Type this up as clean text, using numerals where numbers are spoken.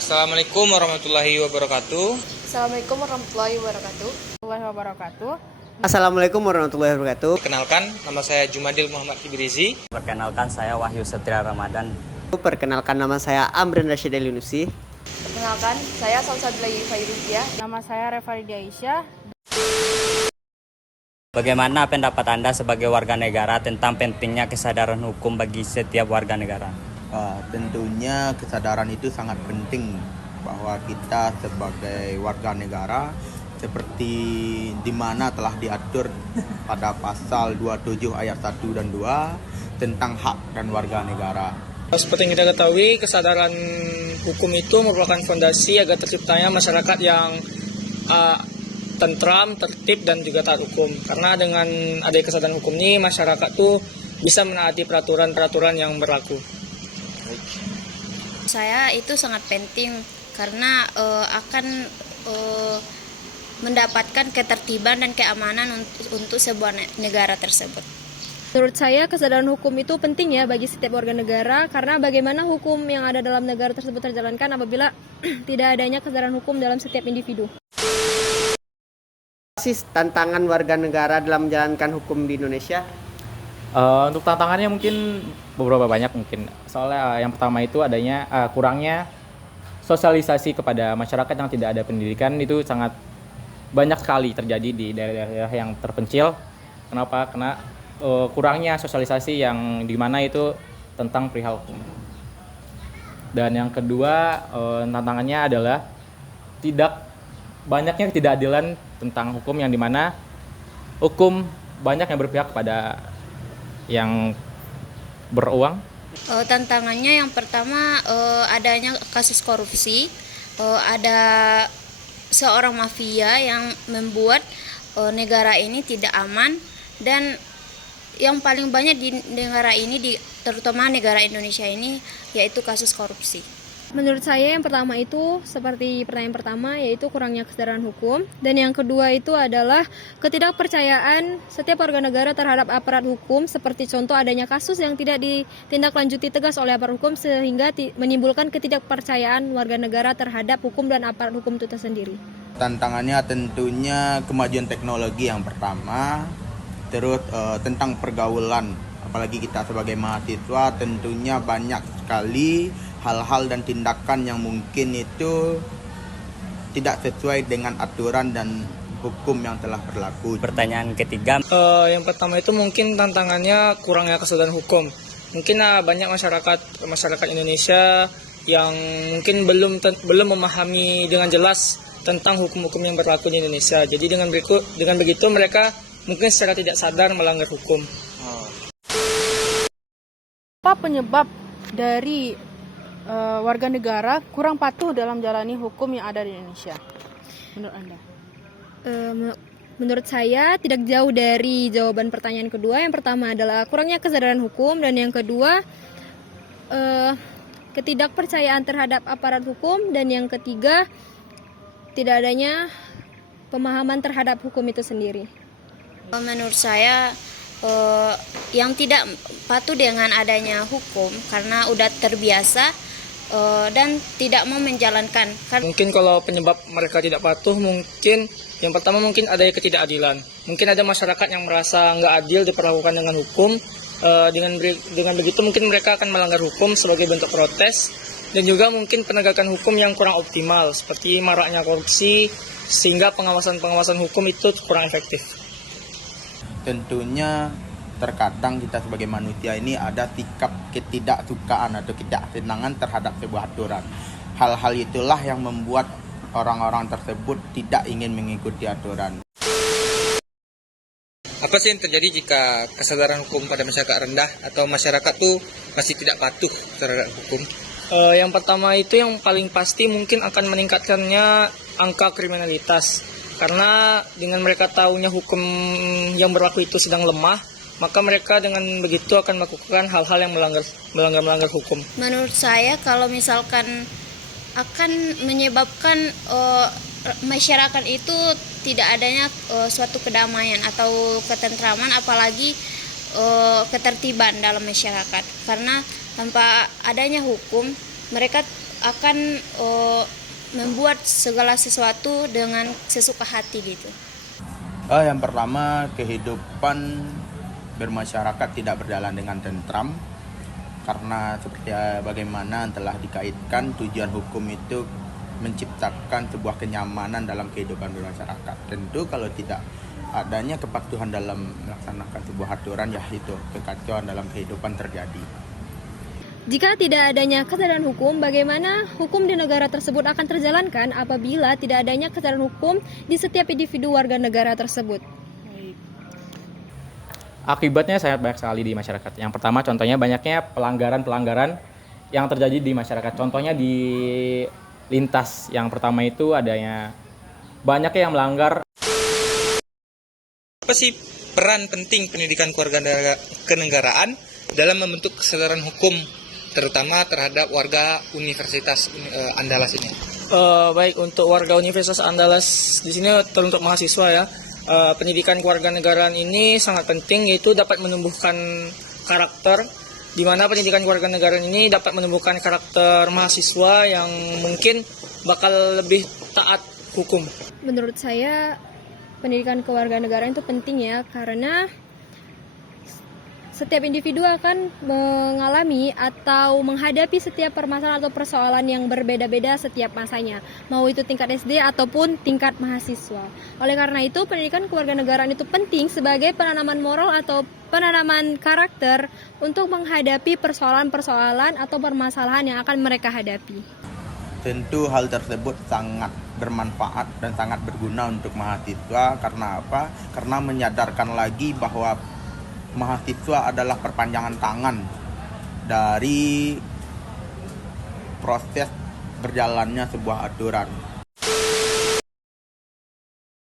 Assalamualaikum warahmatullahi wabarakatuh. Assalamualaikum warahmatullahi wabarakatuh. Assalamualaikum warahmatullahi wabarakatuh. Perkenalkan, nama saya Jumadil Muhammad Ibrizi. Perkenalkan, saya Wahyu Setria Ramadan. Perkenalkan, nama saya Amrin Rashid Elinusi. Perkenalkan, saya Salsabila Fairuziah. Nama saya Revalidi Aisyah. Bagaimana pendapat Anda sebagai warga negara tentang pentingnya kesadaran hukum bagi setiap warga negara? Tentunya kesadaran itu sangat penting bahwa kita sebagai warga negara seperti di mana telah diatur pada pasal 27 ayat 1 dan 2 tentang hak dan warga negara. Seperti yang kita ketahui, kesadaran hukum itu merupakan fondasi agar terciptanya masyarakat yang tentram, tertib, dan juga taat hukum. Karena dengan adanya kesadaran hukum ini, masyarakat tuh bisa menaati peraturan-peraturan yang berlaku. Saya itu sangat penting karena akan mendapatkan ketertiban dan keamanan untuk sebuah negara tersebut. Menurut saya kesadaran hukum itu penting ya bagi setiap warga negara karena bagaimana hukum yang ada dalam negara tersebut terjalankan apabila tidak adanya kesadaran hukum dalam setiap individu. Tantangan warga negara dalam menjalankan hukum di Indonesia? Untuk tantangannya mungkin beberapa banyak mungkin. Soalnya yang pertama itu adanya kurangnya sosialisasi kepada masyarakat yang tidak ada pendidikan itu sangat banyak sekali terjadi di daerah-daerah yang terpencil. Kenapa? Karena kurangnya sosialisasi yang dimana itu tentang perihal hukum. Dan yang kedua tantangannya adalah banyaknya ketidakadilan tentang hukum yang dimana hukum banyak yang berpihak kepada yang beruang. Tantangannya yang pertama adanya kasus korupsi, ada seorang mafia yang membuat negara ini tidak aman, dan yang paling banyak di negara ini, terutama negara Indonesia ini, yaitu kasus korupsi. Menurut saya yang pertama itu seperti pertanyaan pertama yaitu kurangnya kesadaran hukum, dan yang kedua itu adalah ketidakpercayaan setiap warga negara terhadap aparat hukum, seperti contoh adanya kasus yang tidak ditindaklanjuti tegas oleh aparat hukum sehingga menimbulkan ketidakpercayaan warga negara terhadap hukum dan aparat hukum itu tersendiri. Tantangannya tentunya kemajuan teknologi yang pertama, terus tentang pergaulan, apalagi kita sebagai mahasiswa tentunya banyak sekali hal-hal dan tindakan yang mungkin itu tidak sesuai dengan aturan dan hukum yang telah berlaku. Pertanyaan ketiga. Yang pertama itu mungkin tantangannya kurangnya kesadaran hukum. Mungkin banyak masyarakat Indonesia yang mungkin belum memahami dengan jelas tentang hukum-hukum yang berlaku di Indonesia. Jadi dengan begitu mereka mungkin secara tidak sadar melanggar hukum. Apa penyebab dari warga negara kurang patuh dalam jalani hukum yang ada di Indonesia? Menurut Anda? Menurut saya tidak jauh dari jawaban pertanyaan kedua. Yang pertama adalah kurangnya kesadaran hukum, dan yang kedua ketidakpercayaan terhadap aparat hukum, dan yang ketiga tidak adanya pemahaman terhadap hukum itu sendiri. Menurut saya yang tidak patuh dengan adanya hukum karena udah terbiasa dan tidak mau menjalankan. Mungkin kalau penyebab mereka tidak patuh, mungkin yang pertama mungkin ada ketidakadilan. Mungkin ada masyarakat yang merasa nggak adil diperlakukan dengan hukum. Dengan begitu mungkin mereka akan melanggar hukum sebagai bentuk protes, dan juga mungkin penegakan hukum yang kurang optimal seperti maraknya korupsi sehingga pengawasan hukum itu kurang efektif. Tentunya terkadang kita sebagai manusia ini ada sikap ketidaksukaan atau ketidaksenangan terhadap sebuah aturan. Hal-hal itulah yang membuat orang-orang tersebut tidak ingin mengikuti aturan. Apa sih yang terjadi jika kesadaran hukum pada masyarakat rendah atau masyarakat tuh masih tidak patuh terhadap hukum? Yang pertama itu yang paling pasti mungkin akan meningkatkannya angka kriminalitas. Karena dengan mereka tahunya hukum yang berlaku itu sedang lemah, maka mereka dengan begitu akan melakukan hal-hal yang melanggar hukum. Menurut saya kalau misalkan akan menyebabkan masyarakat itu tidak adanya suatu kedamaian atau ketentraman, apalagi ketertiban dalam masyarakat. Karena tanpa adanya hukum, mereka akan membuat segala sesuatu dengan sesuka hati gitu. Yang pertama, kehidupan bermasyarakat tidak berjalan dengan tentram, karena seperti bagaimana telah dikaitkan tujuan hukum itu menciptakan sebuah kenyamanan dalam kehidupan bermasyarakat. Tentu kalau tidak adanya kepatuhan dalam melaksanakan sebuah aturan, ya itu kekacauan dalam kehidupan terjadi. Jika tidak adanya kesadaran hukum, bagaimana hukum di negara tersebut akan terjalankan apabila tidak adanya kesadaran hukum di setiap individu warga negara tersebut? Akibatnya sangat banyak sekali di masyarakat. Yang pertama contohnya banyaknya pelanggaran-pelanggaran yang terjadi di masyarakat. Contohnya di lintas. Yang pertama itu adanya banyaknya yang melanggar. Apa sih peran penting pendidikan kewarganegaraan dalam membentuk kesadaran hukum, terutama terhadap warga Universitas Andalas ini? Baik, untuk warga Universitas Andalas di sini teruntuk mahasiswa ya. Pendidikan kewarganegaraan ini sangat penting, yaitu dapat menumbuhkan karakter, di mana pendidikan kewarganegaraan ini dapat menumbuhkan karakter mahasiswa yang mungkin bakal lebih taat hukum. Menurut saya pendidikan kewarganegaraan itu penting ya, karena setiap individu akan mengalami atau menghadapi setiap permasalahan atau persoalan yang berbeda-beda setiap masanya, mau itu tingkat SD ataupun tingkat mahasiswa. Oleh karena itu, pendidikan kewarganegaraan itu penting sebagai penanaman moral atau penanaman karakter untuk menghadapi persoalan-persoalan atau permasalahan yang akan mereka hadapi. Tentu hal tersebut sangat bermanfaat dan sangat berguna untuk mahasiswa. Karena apa? Karena menyadarkan lagi bahwa mahasiswa adalah perpanjangan tangan dari proses berjalannya sebuah aturan.